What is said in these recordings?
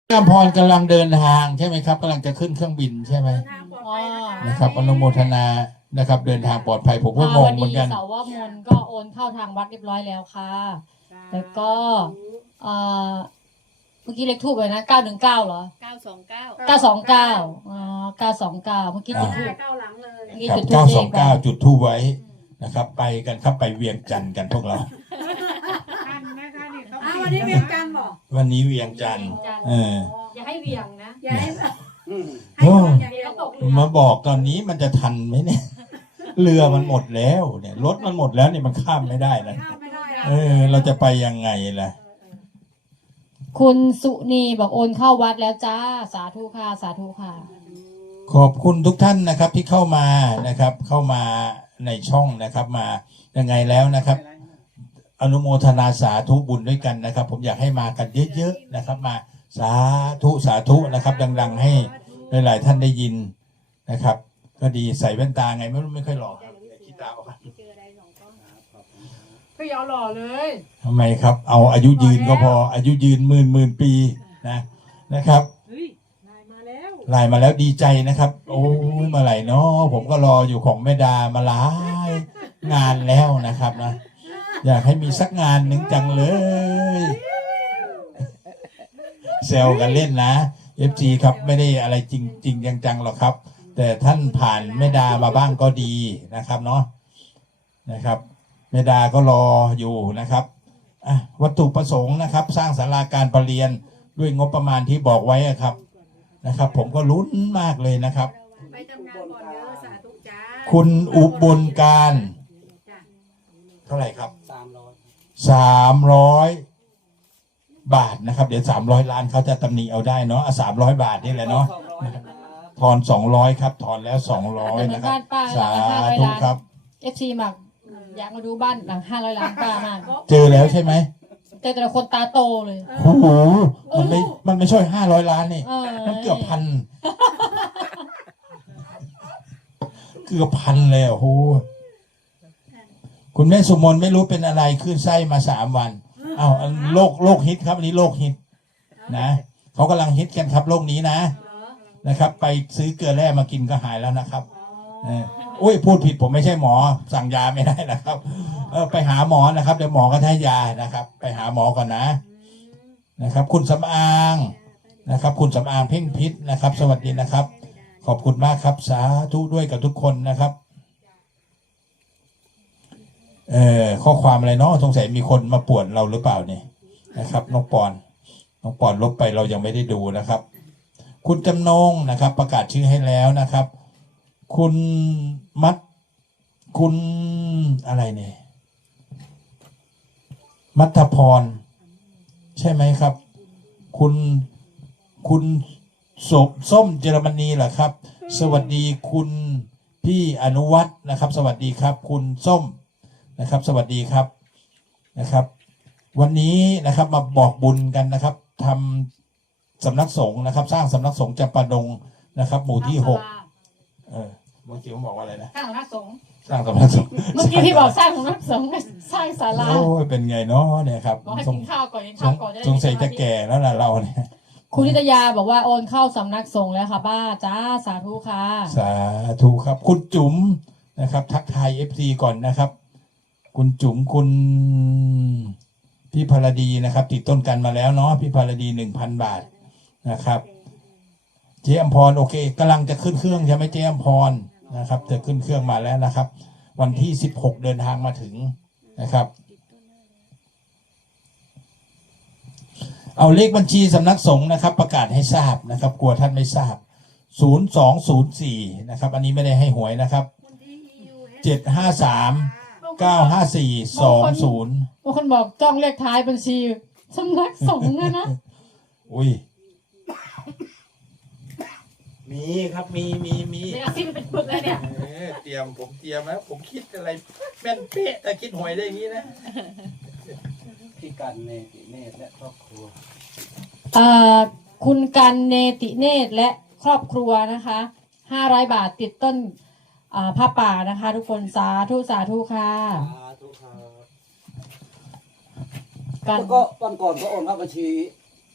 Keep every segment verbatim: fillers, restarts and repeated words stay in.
อภรกำลังเดินทางใช่ไหมครับกำลังจะขึ้นเครื่องบินใช่ไหมนะครับอนุโมทนานะครับเดินทางปลอดภัยผมก็งงเหมือนกันสาวมนก็โอนเข้าทางวัดเรียบร้อยแล้วค่ะแล้วก็เอ่อเมื่อกี้เลขทูบเลยนะเก้าหนึ่งเก้าเหรอเก้าสองเก้าเก้าสองเก้าอ๋อเก้าสองเก้าเมื่อกี้จุดทูบเก้าหลังเลยเมื่อกี้ครับจุดทูบเก้าเลสอขงไปเก้าจุดทูบไว้นะครับไปกันครับไปเวียงจันทร์กันพวกเราทันนะคะนี่เขาอ้าววันนี้เวียงจันทร์บอกวันนี้เวียงจันทร์เอออย่าให้เวียงนะอย่าให้ให้โอ้ก่อนอย่างเดียวตกเรือมาบอกตอนนี้มันจะทันไหมเนี่ย เรือมันหมดแล้วเนี่ยรถมันหมดแล้วเนี่ยมันข้ามไม่ได้แล้วข้ามไม่ได้อะเออ เราจะไปยังไงล่ะคุณสุนีบอกโอนเข้าวัดแล้วจ้าสาธุค่ะสาธุค่ะขอบคุณทุกท่านนะครับที่เข้ามานะครับ เข้ามาในช่องนะครับมายังไงแล้วนะครับ อนุโมทนาสาธุบุญด้วยกันนะครับ ผมอยากให้มากันเยอะๆนะครับ มาสาธุสาธุนะครับดังๆให้หลายๆท่านได้ยินนะครับ ก็ดีใส่แว่นตาไงไม่รู้ไม่ค่อยหล่อครับคิดตาออกครับพี่เอาหล่อเลยทำไมครับ เอาอายุยืนก็พออายุยืนหมื่นหมื่นปีนะนะครับเฮ้ยนายมาแล้วไลน์มาแล้วดีใจนะครับ โอ้ยมาไหลเนาะผมก็รออยู่ของแม่ดามาหลายงานแล้วนะครับนะอยากให้มีสักงานหนึ่งจังเลยเซลกันเล่นนะ เอฟ ซี ครับไม่ได้อะไรจริงจริงจังๆหรอกครับ แต่ท่านผ่านแม่ดามาบ้างก็ดีนะครับเนาะนะครับแม่ดาก็รออยู่นะครับอ่ะวัตถุประสงค์นะครับ สร้างศาลาการประเรียนด้วยงบประมาณที่บอกไว้อะครับนะครับ ผมก็ลุ้นมากเลยนะครับไปทำงานก่อนเด้อสาธุจ้าคุณอุบลการจ้ะเท่าไหร่ครับสามร้อยสามร้อยบาทนะครับเดี๋ยวสามร้อยล้านเขาจะตำหนิเอาได้เนาะสามร้อยบาทนี่แหละเนาะสองร้อยนะครับทอนสองร้อยครับถอนแล้วสองร้อยนะครับ สาธุครับเอฟซีหมักอยากมาดูบ้านหลังห้าร้อยล้านป้ามากเจอแล้วใช่ไหมแต่แต่ละคนตาโตเลยโอ้โหมันไม่มันไม่ใช่ห้าร้อยล้านนี่เออมันเกือบพันเกือบพันเลยโอ้โหคุณแม่สุมนไม่รู้เป็นอะไรขึ้นไส้มาสามวันอ้าวโรคโรคฮิตครับอันนี้โรคฮิตนะเขากำลังฮิตกันครับโรคนี้นะเหรอนะครับ ไปซื้อเกลือแร่มากินก็หายแล้วนะครับเอออุ้ยพูดผิดผมไม่ใช่หมอสั่งยาไม่ได้นะครับเออไปหาหมอนะครับเดี๋ยวหมอก็ให้ยานะครับ ไปหาหมอก่อนนะนะครับ คุณสำอางนะครับ คุณสำอางเพ่งพิษนะครับ สวัสดีนะครับ ขอบคุณมากครับสาธุด้วยกับทุกคนนะครับเอ่อข้อความอะไรเนาะสงสัยมีคนมาป่วนเราหรือเปล่าเนี่ยนะครับน้องปอนน้องปอนลบไปเรายังไม่ได้ดูนะครับ คุณจำนงนะครับ ประกาศชื่อให้แล้วนะครับ คุณมัดคุณอะไรเนี่ยมัทพรใช่ไหมครับ คุณคุณศพส้มเยอรมนีเหรอครับ สวัสดีคุณพี่อนุวัฒน์นะครับ สวัสดีครับ คุณส้มนะครับ สวัสดีครับนะครับ วันนี้นะครับมาบอกบุญกันนะครับทำสำนักสงฆ์นะครับ สร้างสำนักสงฆ์จำปาดงนะครับ หมู่ที่หกเออเมื่อกี้ผมบอกว่าอะไรนะสร้างสำนักสงฆ์สร้างสำนักสงฆ์เมื่อกี้พี่บอกสร้างสำนักสงฆ์สร้างศาลาโอ้ยเป็นไงเนาะเนี่ยครับบอกให้สงกินข้าวก่อนกินสข้าวงก่อนจะได้สงสัยจะแก่แล้วล่ะเราเนี่ยคุณนิตยาบอกว่าโอนเข้าสำนักสงฆ์แล้วค่ะป้าจ้าสาธุค่ะสาธุครับ คุณจุ๋มนะครับ ทักทายเอฟซีก่อนนะครับ คุณจุ๋มคุณพี่พลดีนะครับ ติดต้นกันมาแล้วเนาะพี่พลดีหนึ่งพันบาทนะครับ เจอัมพรโอเคกำลังจะขึ้นเครื่องใช่ไหมเจอัมพรนะครับจะขึ้นเครื่องมาแล้วนะครับ วันที่สิบหกเดินทางมาถึงนะครับ เอาเลขบัญชีสำนักสงฆ์นะครับ ประกาศให้ทราบนะครับ กลัวท่านไม่ทราบศูนย์สองศูนย์สี่นะครับ อันนี้ไม่ได้ให้หวยนะครับเจ็ดห้าสามเก้าห้าสี่สองศูนย์บางคนบอกจ้องเลขท้ายบัญชีสำนักสงฆ์เลยนะอุ้ยมีครับมีมีมีเดี๋ยวที่มันเป็นปึกเลยเนี่ยเออเตรียมผมเตรียมแล้วผมคิดอะไรแม่นเป๊ะแต่คิดหวยได้อย่างนี้นะพี่กันเนติเนตรและครอบครัวเอ่อคุณกันเนติเนตรและครอบครัวนะคะห้าร้อยบาทติดต้นอ่าผ้าป่านะคะ ทุกคนสาธุสาธุค่ะสาธุครับกันแล้วก็วันก่อนก็โอนเข้าบัญชี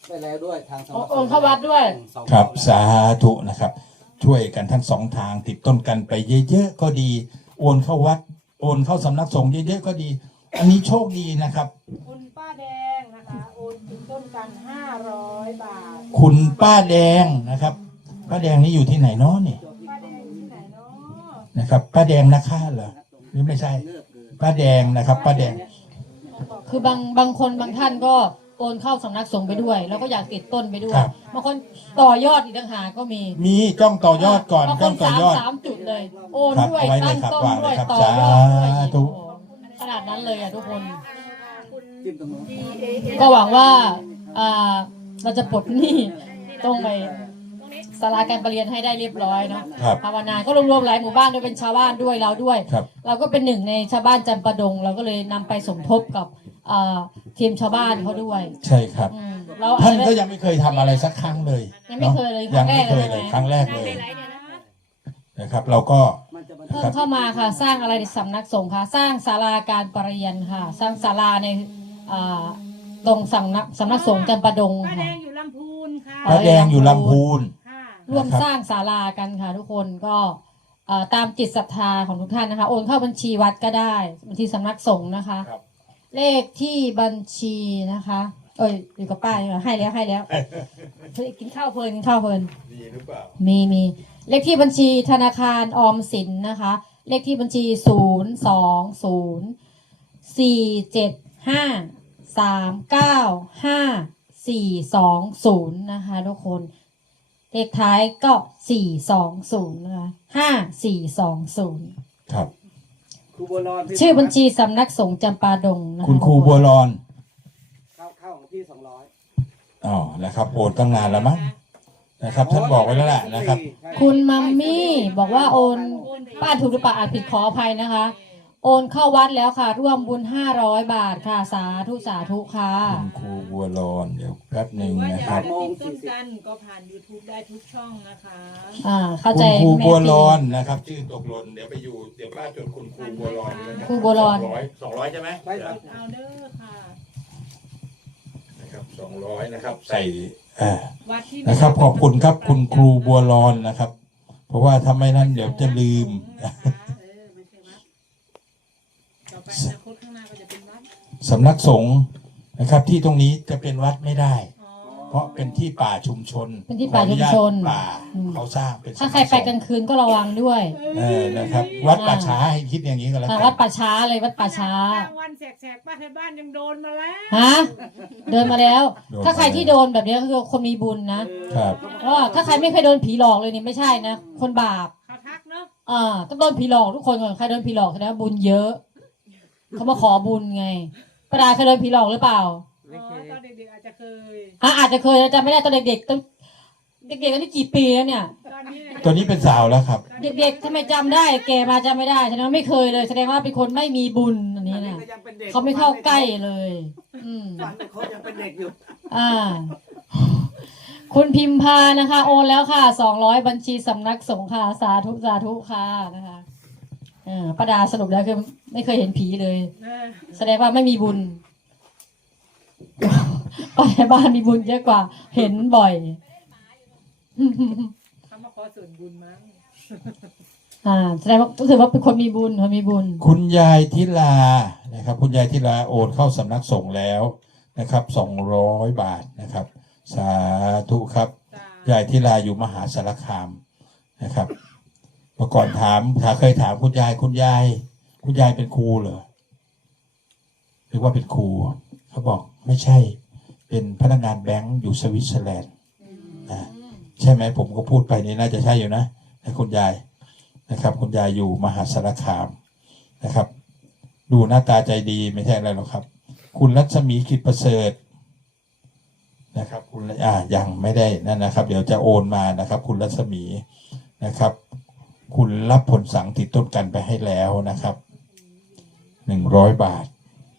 ไปแล้วด้วยทางสำโอนักโอนเข้าวัดด้วยสองครับแล้วสาธุนะครับ ช่วยกันทั้งสองทางติดต้นกันไปเยอะๆก็ดี โอนเข้าวัด โอนเข้าสำนักสงฆ์เยอะๆก็ดี อันนี้โชคดีนะครับคุณป้าแดงนะคะโอนถึงต้นกันห้าร้อยบาทคุณป้าแดงนะครับป้าแดงนี่อยู่ที่ไหนเนาะนี่ป้าแดงที่ไหนเนาะนะครับป้าแดงนะคะเหรอหรือไม่ใช่ป้าแดงนะครับป้าแดงคือบางบางคนบางท่านก็โอนเข้าสำนักสงฆ์ไปด้วย แล้วก็อยากติดต้นไปด้วยครับบางคนต่อยอดอีกต่างหากก็มีมีจ้องต่อยอดก่อนบางคจ้อน งต่อสามยอดสามจุดเลย โอนครับด้วยเอาไว้เลยตั้งครับต้นวางด้วยเลยครับต่อยอดด้วยสาธุโอ้โหขนาดนั้นเลยอ่ะทุกคนจิ้มตรงนู้นก็หวังว่าอ่าเราจะปลดหนี้ตรงไปศาลาการประเรียนให้ได้เรียบร้อยเนาะครับภาวนาก็รวมๆหลายหมู่บ้านด้วยเป็นชาวบ้านด้วยเราด้วยครับเราก็เป็นหนึ่งในชาวบ้านจำปาดง เราก็เลยนำไปสมทบกับอ่าทีมชาวบ้านเขาด้วยใช่ครับอืมเราท่านอาจก็จะยังไม่เคยทำอะไรสักครั้งเลยยังไม่เคยเลยนอะยังไม่เคยครั้งแรกเลยเลยครั้งแรกเลยนะครับ เราก็มันจะบันเพิ่มเข้ามาค่ะ สร้างอะไรในสำนักสงฆ์ค่ะ สร้างศาลาการประเรียนค่ะ สร้างศาลาในอ่าตรงสำนักสำนักสงฆ์จำปาดงป้าแดค่ะงอยู่ลำพูนค่ะป้าแดงอยู่ลำพูนค่ะร่วมนะครับสร้างศาลากันค่ะ ทุกคนก็เอ่อตามจิตศรัทธาของทุกท่านนะคะ โอนเข้าบัญชีวัดก็ได้บัญชีสำนักสงฆ์นะคะครับเลขที่บัญชีนะคะ เอ้ยอยู่กับป้าอยู่ให้แล้วให้แล้วเฮ้ยกินข้าวเพลินกินข้าวเพลินดีหรือเปล่ามีมีเลขที่บัญชีธนาคารออมสินนะคะ เลขที่บัญชีศูนย์สองศูนย์สี่เจ็ดห้าสามเก้าห้าสี่สองศูนย์นะคะทุกคน เลขท้ายก็สี่สองศูนย์นะคะห้าสี่สองศูนย์ครับครูบัวรอนพี่ชื่อบัญชีสำนักสงฆ์จำปาดงนะคะคุณครูบัวรอนเข้าเข้าของพี่สองร้อยอ๋อนะครับโอนตั้งนานแล้วมั้งนะครับ ท่านบอกไว้แล้วแหละนะครับคุณมัมมี่บอกว่าโอนป้าถูกหรือเปล่าอ่านผิดขออภัยนะคะ โอนเข้าวัดแล้วค่ะ ร่วมบุญห้าร้อยบาทค่ะ สาธุสาธุค่ะคุณครูบัวรอนเดี๋ยวแป๊บหนึ่งว่านะอยาคกรับจะติดต้นกันก็ผ่าน YouTube ได้ทุกช่องนะคะอ่า เข้าคุใจณครูแม่บัวรปีอนนะครับ ชื่อตกหล่นเดี๋ยวไปอยู่เดี๋ยวป้าจดคุณครูบัวรอนด้วยนะครูบัวรอนสองร้อยสองร้อยใช่ไหมใช่ครับเอาเด้อค่ะนะครับสองร้อยนะครับ ใส่เอ่อวัดที่นะครับ ขอบคุณครับ คุณครูบัวรอนนะครับ เพราะว่าทำไมนั้นเดี๋ยวจะลืมเออไม่ใช่วัดต่อไปอนาคตข้างหน้าก็จะเป็นวัดสำนักสงฆ์นะครับ ที่ตรงนี้จะเป็นวัดไม่ได้อ๋อเพราะเป็นที่ป่าชุมชนเป็นที่ป่าชุมชนขออญาตป่าอืมเขาสร้างเป็นถ้าใครไปกลางคืนก็ระวังด้วยเออนะครับ วัดป่าช้าให้คิดอย่างนี้ก็แล้วค่ะกัวัดนป่าช้าเลยวัดป่าช้ากลางวันแสกๆป้าไทยบ้านยังโดนมาแล้วฮะ เดินมาแล้ว ถ้าใครที่โดนแบบนี้ก็คือคนมีบุญนะครับเพราะว่าถ้าใครไม่เคยโดนผีหลอกเลยนี่ไม่ใช่นะ คนบาปเขาทักเนาะอ่าต้องโดนผีหลอกทุกคนก่อนใครโดนผีหลอกแสดงว่าบุญเยอะ เขามาขอบุญไงประดาเคยโดนผีหลอกหรือเปล่าอ๋อตอนเด็กๆอาจจะเคยอ่ะอาจจะเคยนะจำไม่ได้ตอนเด็กๆตั้งเด็กๆกันนี่กี่ปีแล้วเนี่ยตอนนี้เนี่ยตัวนี้เป็นสาวแล้วครับเด็กๆทำไมจำได้แกมาจำไม่ได้แสดงว่าไม่เคยเลย แสดงว่าเป็นคนไม่มีบุญอันนี้อันนี้นะก็ยังเป็นเด็กเขาไม่เข้าใกล้เลย อืมฟังแต่เขายังเป็นเด็กอยู่อ่า คุณพิมพานะคะ โอนแล้วค่ะสองร้อยบัญชีสำนักสงฆ์ค่ะสาธุสาธุค่ะนะคะเออป้าดาสรุปแล้วคือไม่เคยเห็นผีเลยเออแสดงว่าไม่มีบุญ ป้าในบ้านมีบุญเยอะกว่า เห็นบ่อยเขามาขอส่วนบุญมั้งอ่าแสดงว่ารู้สึกว่าเป็นคนมีบุญคนมีบุญคุณยายทิลานะครับ คุณยายทิลาโอนเข้าสำนักสงฆ์แล้วนะครับสองร้อยบาทนะครับ สาธุครับจ้ายายทิลาอยู่มหาสารคามนะครับเมื่อก่อนถามถ้าเคยถามคุณยายคุณยาย คุณยายเป็นครูเหรอหรือว่าเป็นครูเขาบอกไม่ใช่ เป็นพนักงานแบงก์อยู่สวิตเซอร์แลนด์นะใช่ไหมผมก็พูดไปนี่น่าจะใช่อยู่นะนะคุณยายนะครับ คุณยายอยู่มหาสารคามนะครับ ดูหน้าตาใจดีไม่ใช่อะไรหรอกครับ คุณรัศมีกิจประเสริฐนะครับคุณอ่ายังไม่ได้นั่นนะครับ เดี๋ยวจะโอนมานะครับ คุณรัศมีนะครับ คุณรับผลสั่งติดต้นกันไปให้แล้วนะครับหนึ่งร้อยบาท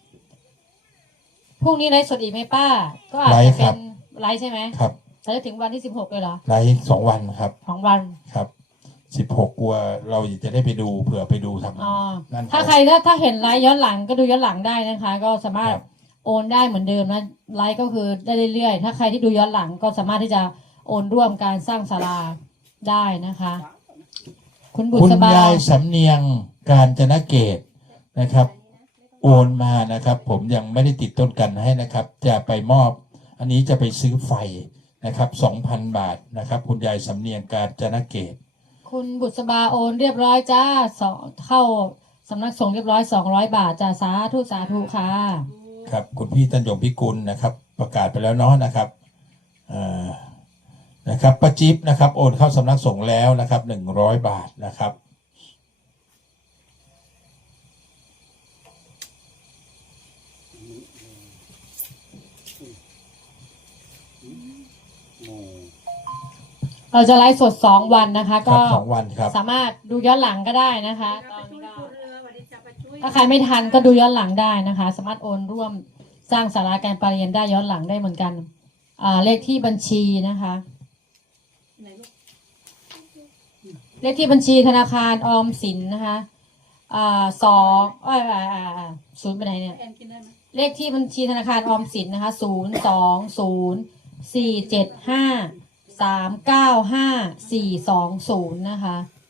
พรุ่งนี้ไลฟ์สดอีกไหมป้า ก็อาจไลจะฟ์คเป็รับนไลฟ์ใช่ไหมครับแต่จะถึงวันที่สิบหกเลยเหรอไลฟ์สองวันครับของวันครับสิบหกกลัวเราจะได้ไปดูเผื่อไปดูทางอ๋อนั่นถ้าใครถ้าถ้าเห็นไลฟ์ย้อนหลังก็ดูย้อนหลังได้นะคะ ก็สามารถครับโอนได้เหมือนเดิมนะไลฟ์ก็คือได้เรื่อยๆถ้าใครที่ดูย้อนหลังก็สามารถที่จะโอนร่วมการสร้างศาลาได้นะคะ คุณบุคุณษบายายสำเนียงการจนเกตนะครับ โอนมานะครับ ผมยังไม่ได้ติดต้นกันให้นะครับ จะไปมอบ อันนี้จะไปซื้อไฟนะครับสองพันบาทนะครับ คุณยายสำเนียงการจนเกตคุณบุษบาโอนเรียบร้อยจ้าสองเข้าสำนักสงฆ์เรียบร้อยสองร้อยบาทจ้าสาธุสาธุค่ะครับคุณพี่ตันยงพิกุลนะครับ ประกาศไปแล้วเนาะนะครับเอ่อนะครับป้าจิ๊บนะครับ โอนเข้าสำนักสงฆ์แล้วนะครับหนึ่งร้อยบาทนะครับหมู่เราจะไลฟ์สดสองวันนะคะครัก็บสองวันครับสามารถดูย้อนหลังก็ได้นะคะตอนนี้ก็เรือวันนี้จะไปช่วยถ้าใครไม่ทันก็ดูย้อนหลังได้นะคะ สามารถโอนร่วมสร้างสาราการประเรียนได้ย้อนหลังได้เหมือนกันอ่าเลขที่บัญชีนะคะไหนลูกเลขที่บัญชีธนาคารออมสินนะคะอ่าสองเอ้ยอ่าอ่าอ่าศูนย์ไปไหนเนี่ยแอนกินได้ไหมเลขที่บัญชีธนาคารออมสินนะคะศูนย์สองศูนย์สี่เจ็ดห้าสามเก้าห้าสี่สองศูนย์นะคะ